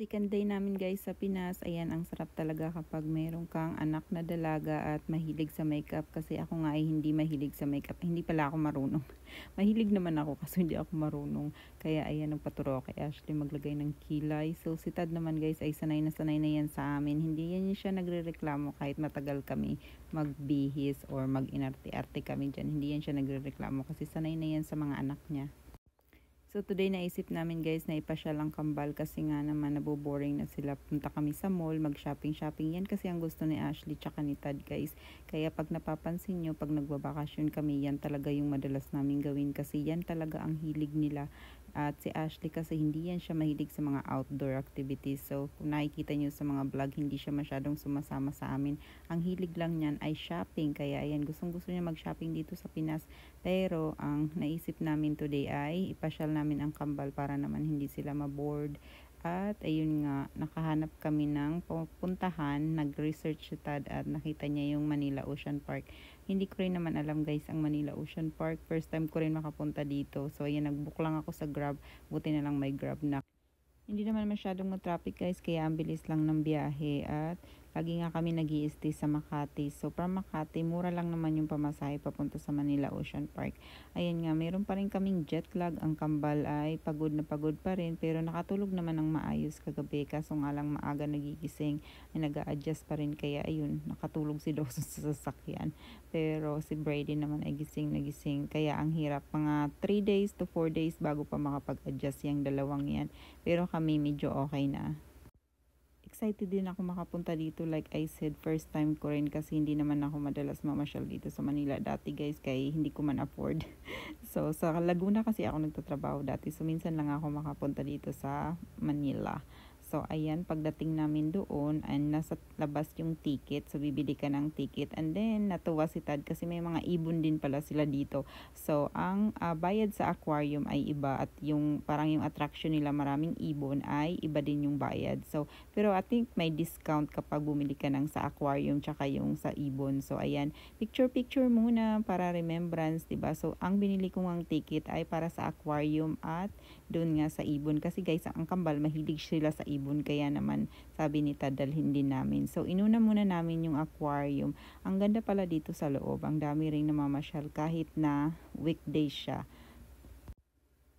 Second day namin guys sa Pinas. Ayan, ang sarap talaga kapag mayroon kang anak na dalaga at mahilig sa makeup. Kasi ako nga ay hindi mahilig sa makeup. Hindi pala ako marunong. Mahilig naman ako kasi hindi ako marunong. Kaya ayan, nagpaturo kay Ashley maglagay ng kilay. So si Tad naman guys ay sanay na yan sa amin. Hindi yan siya nagre-reklamo kahit matagal kami magbihis or mag-inarte-arte kami dyan. Hindi yan siya nagre-reklamo kasi sanay na yan sa mga anak niya. So today naisip namin guys na ipasyal ang Kambal kasi nga naman naboboring na sila. Punta kami sa mall, mag-shopping yan kasi ang gusto ni Ashley tsaka ni Tad guys. Kaya pag napapansin nyo, pag nagbabakasyon kami, yan talaga yung madalas namin gawin kasi yan talaga ang hilig nila. At si Ashley kasi hindi yan siya mahilig sa mga outdoor activities. So kung nakikita nyo sa mga vlog, hindi siya masyadong sumasama sa amin. Ang hilig lang niyan ay shopping. Kaya ayan, gustong gusto niya mag-shopping dito sa Pinas. Pero ang naisip namin today ay ipasyal namin ang Kambal para naman hindi sila maboard. At ayun nga, nakahanap kami ng pupuntahan, nag-research si Tad at nakita niya yung Manila Ocean Park. Hindi ko rin naman alam guys ang Manila Ocean Park. First time ko rin makapunta dito. So ayan, nag-book lang ako sa Grab. Buti na lang may Grab na. Hindi naman masyadong traffic guys, kaya ang bilis lang ng biyahe at lagi nga kami nag-i-stay sa Makati. So from Makati, mura lang naman yung pamasahe papunta sa Manila Ocean Park. Ayan nga, meron pa rin kaming jet lag. Ang Kambal ay pagod na pagod pa rin pero nakatulog naman ng maayos kagabi. Kaso nga lang maaga nagigising ay nag-a-adjust pa rin kaya ayun, nakatulog si Dawson sa sasakyan. Pero si Brady naman ay gising na gising. Kaya ang hirap, mga 3 days to 4 days bago pa makapag-adjust yung dalawang yan. Pero kami medyo okay na. Excited din ako makapunta dito, like I said, first time ko rin kasi hindi naman ako madalas mamasyal dito sa Manila dati guys, kaya hindi ko man afford. So sa Laguna kasi ako nagtatrabaho dati, so minsan lang ako makapunta dito sa Manila. So ayan, pagdating namin doon ay nasa labas yung ticket. So bibili ka ng ticket and then natuwa si Tad kasi may mga ibon din pala sila dito. So ang bayad sa aquarium ay iba at yung parang yung attraction nila maraming ibon ay iba din yung bayad. So pero I think may discount kapag bumili ka ng sa aquarium tsaka yung sa ibon. So ayan, picture muna para remembrance, 'di ba? So ang binili kong ang ticket ay para sa aquarium at doon nga sa ibon kasi guys, ang Kambal mahilig sila sa ibon kaya naman sabi ni Tad dalhin din namin. So inuna muna namin yung aquarium. Ang ganda pala dito sa loob. Ang dami ring namamasyal kahit na weekday siya.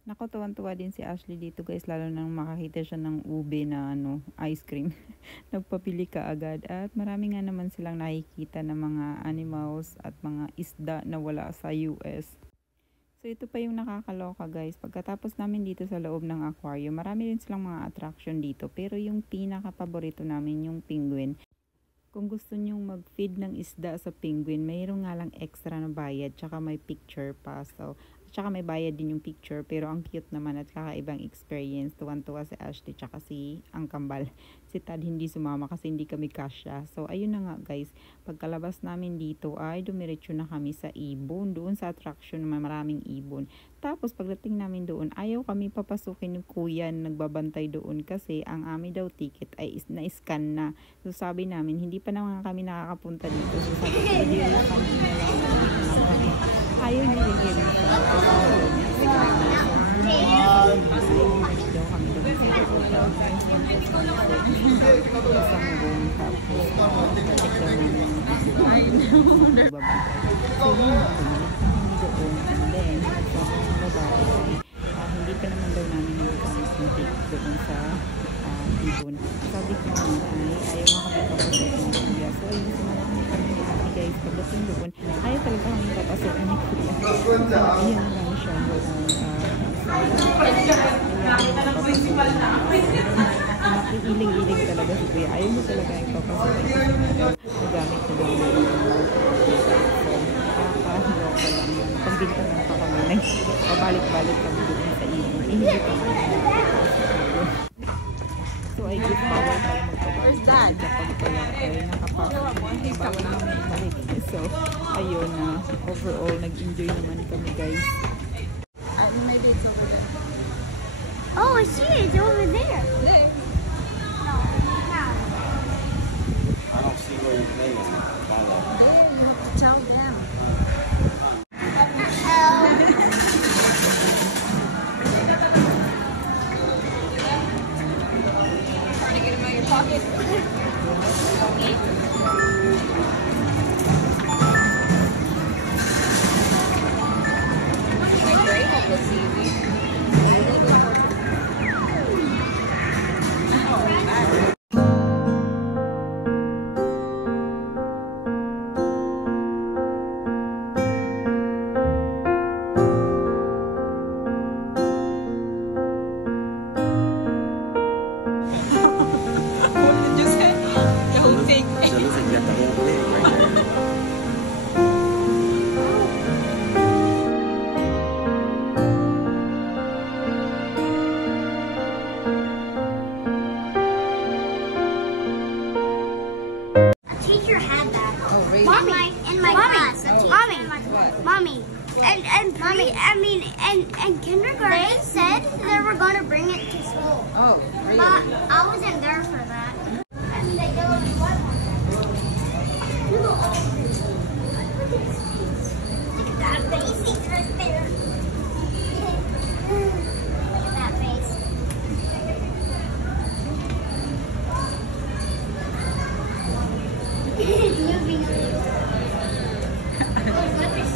Nako, tuwan-tuwa din si Ashley dito guys, lalo nang makakita siya ng ube na ice cream. Nagpapili ka agad at marami nga naman silang nakikita na mga animals at mga isda na wala sa US. So ito pa yung nakakaloka guys, pagkatapos namin dito sa loob ng aquarium, marami rin silang mga attraction dito, pero yung pinaka-paborito namin yung penguin. Kung gusto nyong mag-feed ng isda sa penguin, mayroon nga lang extra na bayad, tsaka may picture pa. So tsaka may bayad din yung picture, pero ang cute naman at kakaibang experience. Tuwan-tuwa si Ashley tsaka si ang Kambal. Si Tad hindi sumama kasi hindi kami kasya. So ayun na nga guys, pagkalabas namin dito ay dumiretso na kami sa ibon, doon sa attraction na maraming ibon. Tapos pagdating namin doon, ayaw kami papasukin ng kuya na nagbabantay doon kasi ang amin daw ticket ay na-scan na. So sabi namin, hindi pa naman kami nakakapunta dito. So sabi ko, hindi na kami ayaw niya rin yun. Hindi pa naman daw namin nagagamit yung ticket doon sa ibon. Sabi ko naman ay ayaw nga kami papasok ng kuya. So ayun, sumalaki kami ni ate guys. Pagdating doon, ayaw talaga kami papasok ng kuya. Ayun lang siya. Nakikiling-iling talaga si kuya. Ayaw mo talaga yung papasok. Nagamit ko lang yung nakakaloka lang yun. Pagbinta lang pa kami. Pabalik-balik kami doon sa ibon. Hindi pa kami. So I give power para magpapalik kapag pala ay nakapasok. Bawal naman balik. So ayun na, overall nag-enjoy naman kami guys. Maybe it's over there. Oh, I see it. It's over there. There. No, how? I don't see where you're playing. There, you have to tell them. pocket. My gray one looks easy. What did you say? The whole thing. So it looks like you got the whole thing right there. A teacher had that. Oh, really? Mommy, in my class. Mommy. And kindergarten. They said they were going to bring it to school. Oh, really? But I wasn't there for that. And they go, what? Look at that face. He's right there. Look at that face. It's moving. Oh, look at this.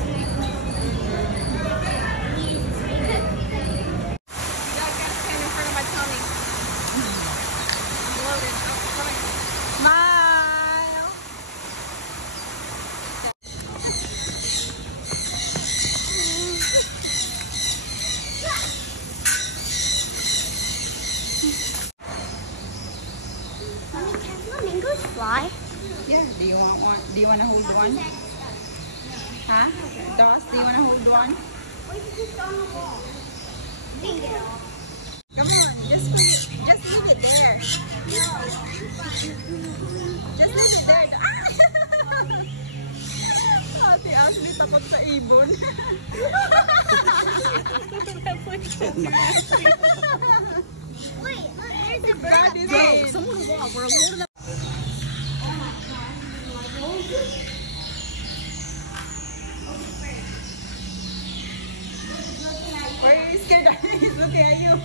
Smile. Mommy, can flamingos fly? Yeah. Do you want one? Do you want to hold one? Huh? Dos, do you want to hold one? Or you just on the wall. Ding it all. Come on, just leave it there. Just leave it there. Ah! Ate Ashley takot sa ibon. Wait, look, there's a bird up Daddy's there. in. Someone walk. We're loaded up. Why are you scared? He's looking at you.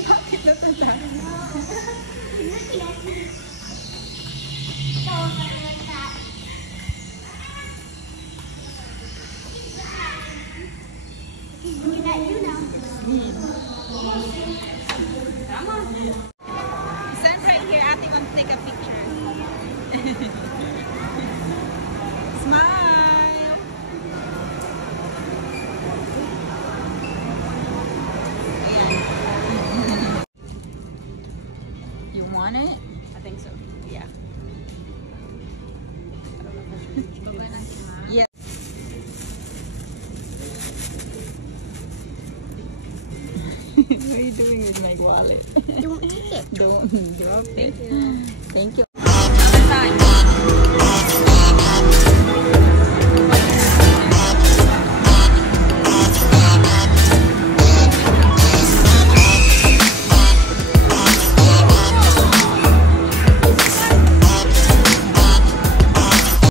Bakit natanda? Looking at me. So, like that. He's looking at you now. Stand right here. Ate wants to take a picture. Smile. Ayan. You want it? I think so. Yeah. Yes. What are you doing with my wallet? Don't eat it. Don't drop it. Thank you.